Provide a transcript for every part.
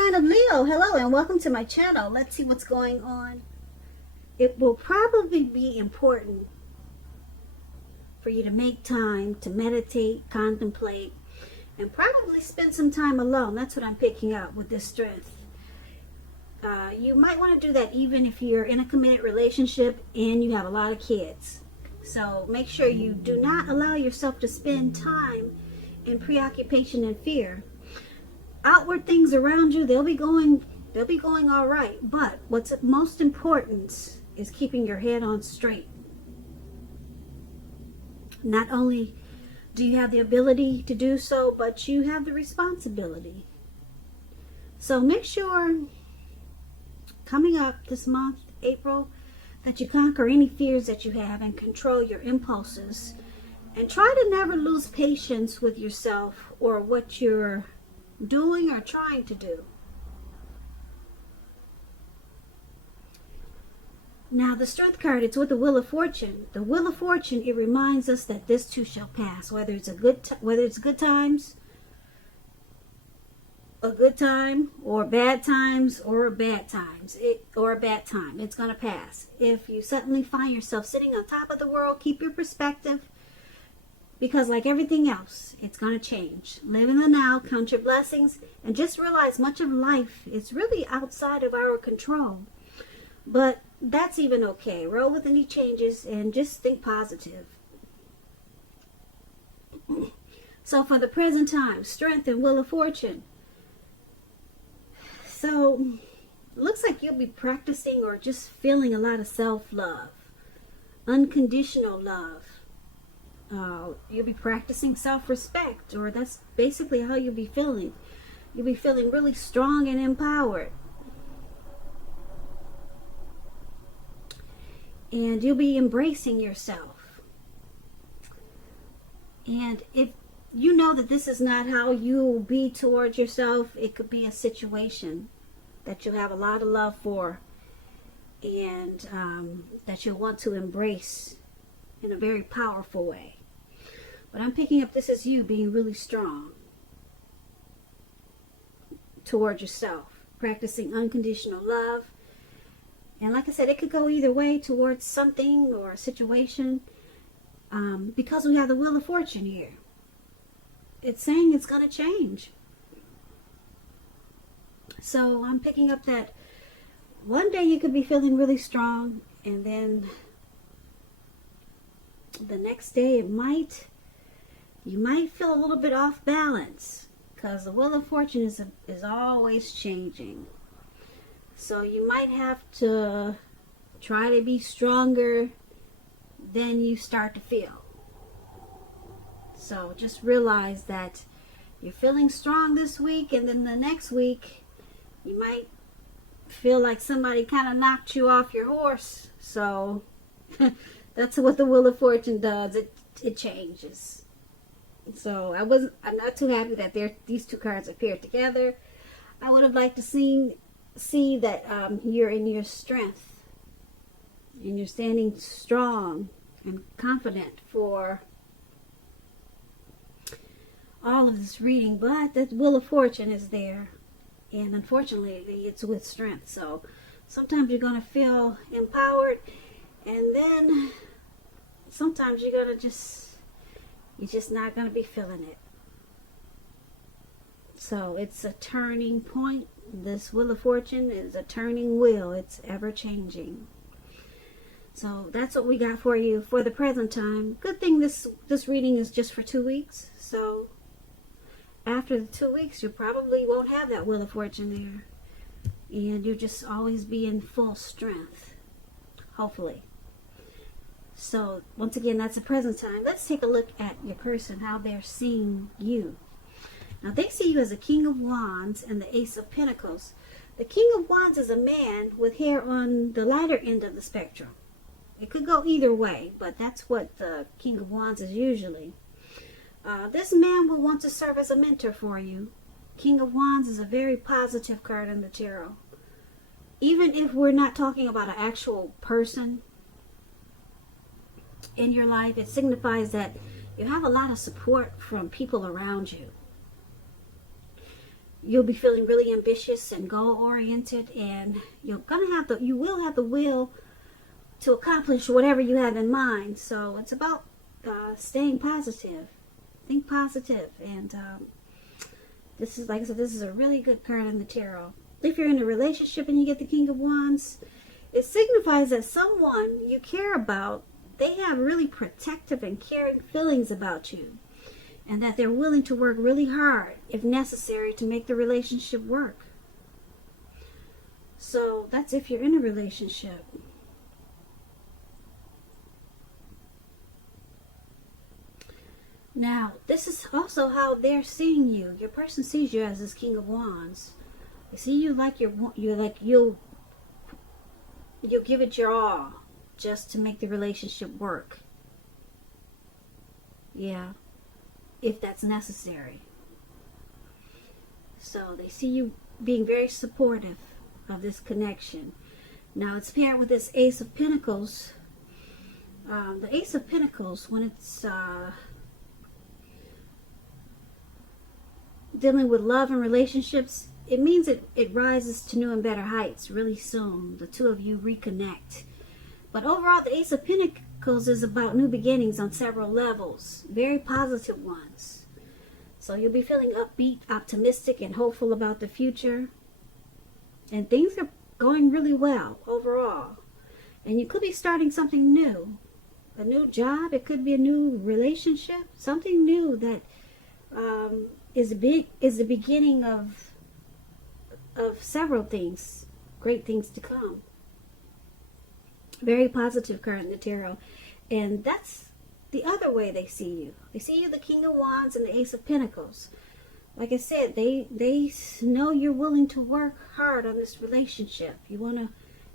sign of Leo, hello and welcome to my channel. Let's see what's going on. It will probably be important for you to make time to meditate, contemplate, and probably spend some time alone. That's what I'm picking up with this strength. You might want to do that even if you're in a committed relationship and you have a lot of kids. So make sure you do not allow yourself to spend time in preoccupation and fear. Outward things around you, they'll be going all right. But what's most important is keeping your head on straight. Not only do you have the ability to do so, but you have the responsibility. So make sure coming up this month, April, that you conquer any fears that you have and control your impulses. And try to never lose patience with yourself or what you're doing or trying to do. Now the Strength card, it's with the Wheel of Fortune. The Wheel of Fortune, it reminds us that this too shall pass. Whether it's good times, a good time, or bad times, or a bad times, or a bad time, it's gonna pass. If you suddenly find yourself sitting on top of the world, keep your perspective. Because like everything else, it's going to change. Live in the now, count your blessings, and just realize much of life is really outside of our control. But that's even okay. Roll with any changes and just think positive. So for the present time, Strength and Wheel of Fortune. So looks like you'll be practicing or just feeling a lot of self-love. Unconditional love. You'll be practicing self-respect, or that's basically how you'll be feeling. You'll be feeling really strong and empowered. And you'll be embracing yourself. And if you know that this is not how you'll be towards yourself, it could be a situation that you'll have a lot of love for and that you'll want to embrace in a very powerful way. But I'm picking up this as you being really strong towards yourself, practicing unconditional love. And like I said, it could go either way towards something or a situation because we have the Wheel of Fortune here. It's saying it's going to change. So I'm picking up that one day you could be feeling really strong, and then the next day you might feel a little bit off balance, because the Wheel of Fortune is always changing. So you might have to try to be stronger than you start to feel. So just realize that you're feeling strong this week, and then the next week you might feel like somebody kind of knocked you off your horse. So that's what the Wheel of Fortune does. It changes. So I'm not too happy that these two cards appeared together. I would have liked to see that you're in your strength and you're standing strong and confident for all of this reading. But the Wheel of Fortune is there, and unfortunately it's with strength. So sometimes you're going to feel empowered, and then sometimes you're just not going to be feeling it. So it's a turning point. This Wheel of Fortune is a turning wheel. It's ever changing. So that's what we got for you for the present time. Good thing this reading is just for 2 weeks. So after the 2 weeks, you probably won't have that Wheel of Fortune there. And you'll just always be in full strength. Hopefully. So once again, that's the present time. Let's take a look at your person, how they're seeing you. Now they see you as a King of Wands and the Ace of Pentacles. The King of Wands is a man with hair on the lighter end of the spectrum. It could go either way, but that's what the King of Wands is usually. This man will want to serve as a mentor for you. King of Wands is a very positive card in the tarot. Even if we're not talking about an actual person in your life, it signifies that you have a lot of support from people around you. you'll be feeling really ambitious and goal-oriented, and you will have the will to accomplish whatever you have in mind. So it's about staying positive. Think positive. And this is, like I said, this is a really good card in the tarot. If you're in a relationship and you get the King of Wands, it signifies that someone you care about, they have really protective and caring feelings about you, and that they're willing to work really hard, if necessary, to make the relationship work. So that's if you're in a relationship. Now, this is also how they're seeing you. Your person sees you as this King of Wands. They see you like you'll give it your all just to make the relationship work. Yeah, if that's necessary. So they see you being very supportive of this connection. Now it's paired with this Ace of Pentacles. The Ace of Pentacles, when it's dealing with love and relationships, it means it rises to new and better heights really soon. The two of you reconnect. But overall, the Ace of Pentacles is about new beginnings on several levels. Very positive ones. So you'll be feeling upbeat, optimistic, and hopeful about the future. And things are going really well overall. And you could be starting something new. A new job. It could be a new relationship. Something new that is the beginning of several things. Great things to come. Very positive card in the tarot. And that's the other way they see you. They see you the King of Wands and the Ace of Pentacles. Like I said, they know you're willing to work hard on this relationship. You want to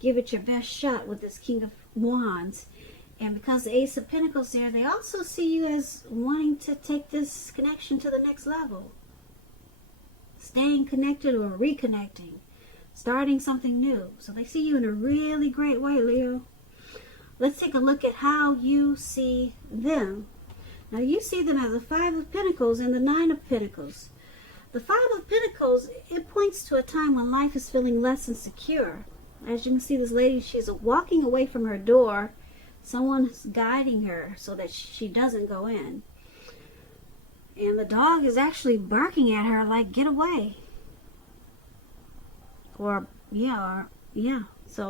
give it your best shot with this King of Wands. And because the Ace of Pentacles there, they also see you as wanting to take this connection to the next level. Staying connected or reconnecting. Starting something new. So they see you in a really great way, Leo. Let's take a look at how you see them. Now you see them as the Five of Pentacles and the Nine of Pentacles. The Five of Pentacles, it points to a time when life is feeling less insecure. As you can see, this lady, she's walking away from her door. Someone's guiding her so that she doesn't go in. And the dog is actually barking at her like, get away. So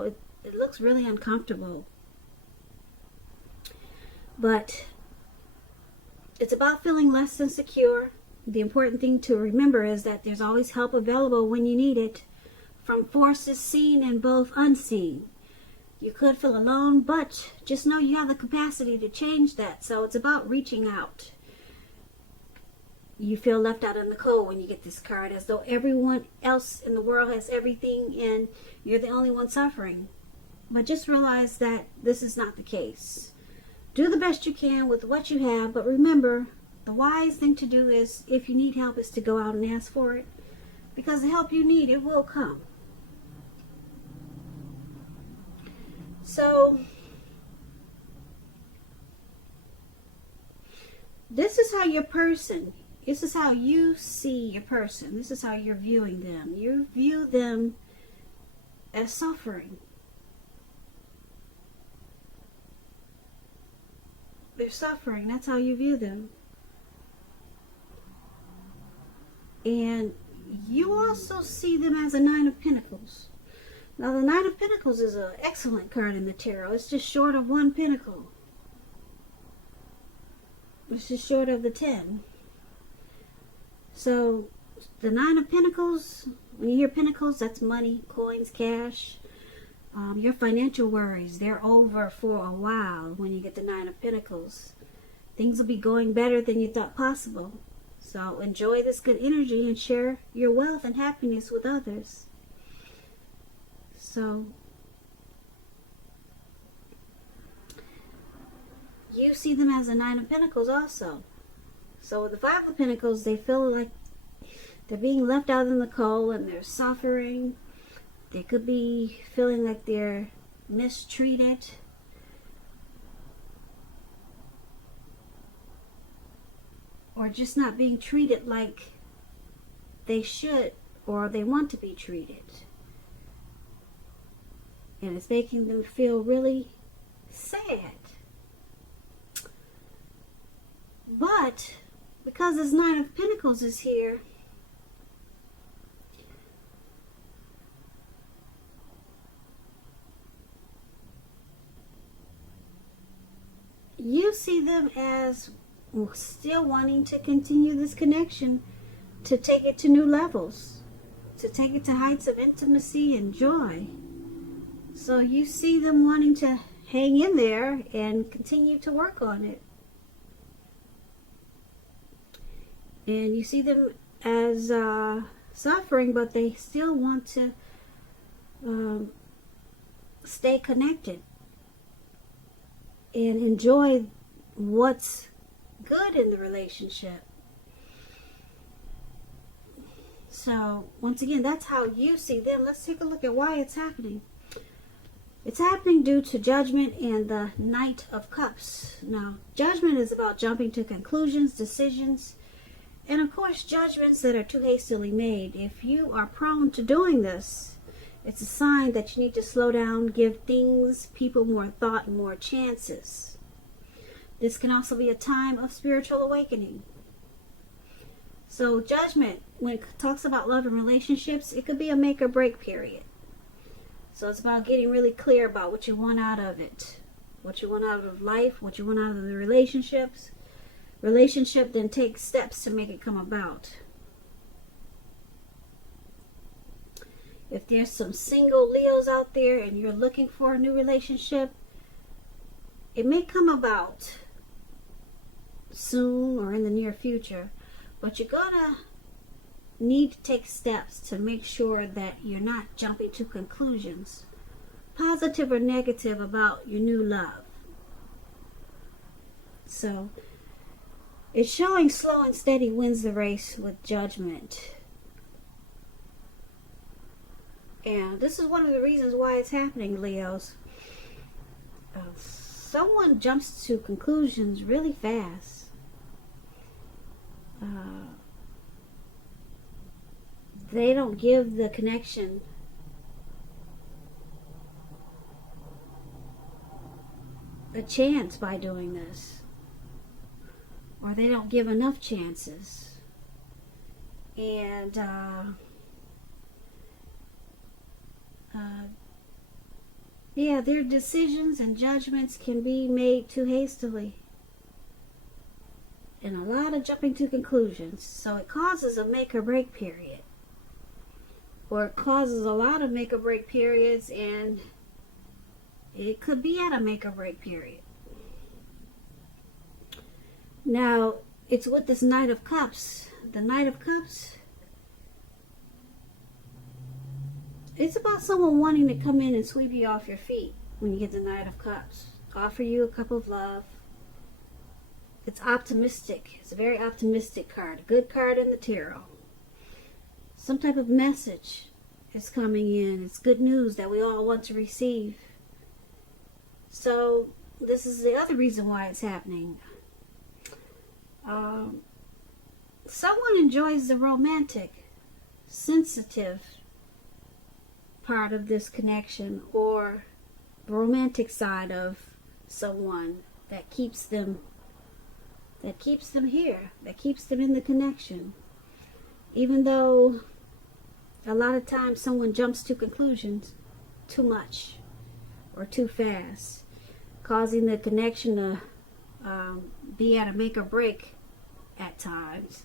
it looks really uncomfortable. But it's about feeling less insecure. The important thing to remember is that there's always help available when you need it, from forces seen and both unseen. You could feel alone, but just know you have the capacity to change that. So it's about reaching out. You feel left out in the cold when you get this card, as though everyone else in the world has everything and you're the only one suffering. But just realize that this is not the case. Do the best you can with what you have, but remember, the wise thing to do is, if you need help, is to go out and ask for it. Because the help you need, it will come. So, this is how your person, this is how you see your person. This is how you're viewing them. You view them as suffering. They're suffering. That's how you view them. And you also see them as a Nine of Pentacles. Now, the Nine of Pentacles is an excellent card in the tarot. It's just short of one pentacle. It's just short of the 10. So, the Nine of Pentacles, when you hear pentacles, that's money, coins, cash. Your financial worries, they're over for a while when you get the Nine of Pentacles. Things will be going better than you thought possible. So enjoy this good energy and share your wealth and happiness with others. So you see them as a Nine of Pentacles also. So with the Five of Pentacles, they feel like they're being left out in the cold and they're suffering. They could be feeling like they're mistreated. Or just not being treated like they should or they want to be treated. And it's making them feel really sad. But because this Nine of Pentacles is here, you see them as still wanting to continue this connection, to take it to new levels, to take it to heights of intimacy and joy. So you see them wanting to hang in there and continue to work on it. And you see them as suffering, but they still want to stay connected and enjoy what's good in the relationship. So once again, that's how you see them. Let's take a look at why it's happening. It's happening due to judgment and the Knight of Cups. Now, judgment is about jumping to conclusions, decisions, and of course, judgments that are too hastily made. If you are prone to doing this, it's a sign that you need to slow down, give things, people more thought, and more chances. This can also be a time of spiritual awakening. So judgment, when it talks about love and relationships, it could be a make or break period. So it's about getting really clear about what you want out of it, what you want out of life, what you want out of the relationships. Relationship, then take steps to make it come about. If there's some single Leos out there and you're looking for a new relationship, it may come about soon or in the near future, but you're gonna need to take steps to make sure that you're not jumping to conclusions, positive or negative, about your new love. So it's showing slow and steady wins the race with judgment. And this is one of the reasons why it's happening, Leos. Someone jumps to conclusions really fast. They don't give the connection a chance by doing this. Or they don't give enough chances. And yeah, their decisions and judgments can be made too hastily. And a lot of jumping to conclusions. So it causes a make or break period. Or it causes a lot of make or break periods, and it could be at a make or break period. Now, it's with this Knight of Cups. The Knight of Cups, it's about someone wanting to come in and sweep you off your feet when you get the Knight of Cups. Offer you a cup of love. It's optimistic. It's a very optimistic card. A good card in the tarot. Some type of message is coming in. It's good news that we all want to receive. So this is the other reason why it's happening. Someone enjoys the romantic, sensitive part of this connection, or the romantic side of someone that keeps them here, that keeps them in the connection. Even though a lot of times someone jumps to conclusions too much or too fast, causing the connection to be at a make or break at times.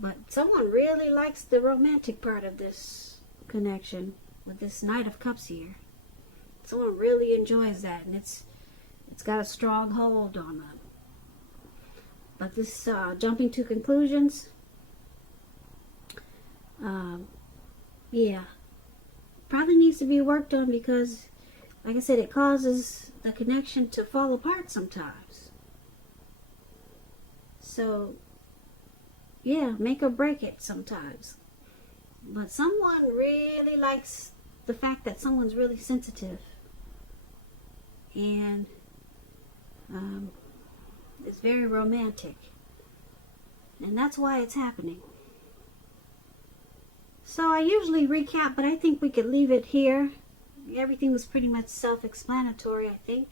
But someone really likes the romantic part of this connection with this Knight of Cups here. Someone really enjoys that, and it's got a strong hold on them. But this jumping to conclusions, yeah, probably needs to be worked on, because, like I said, it causes the connection to fall apart sometimes. So, yeah, make or break it sometimes. But someone really likes the fact that someone's really sensitive. And it's very romantic. And that's why it's happening. So I usually recap, but I think we could leave it here. Everything was pretty much self-explanatory, I think.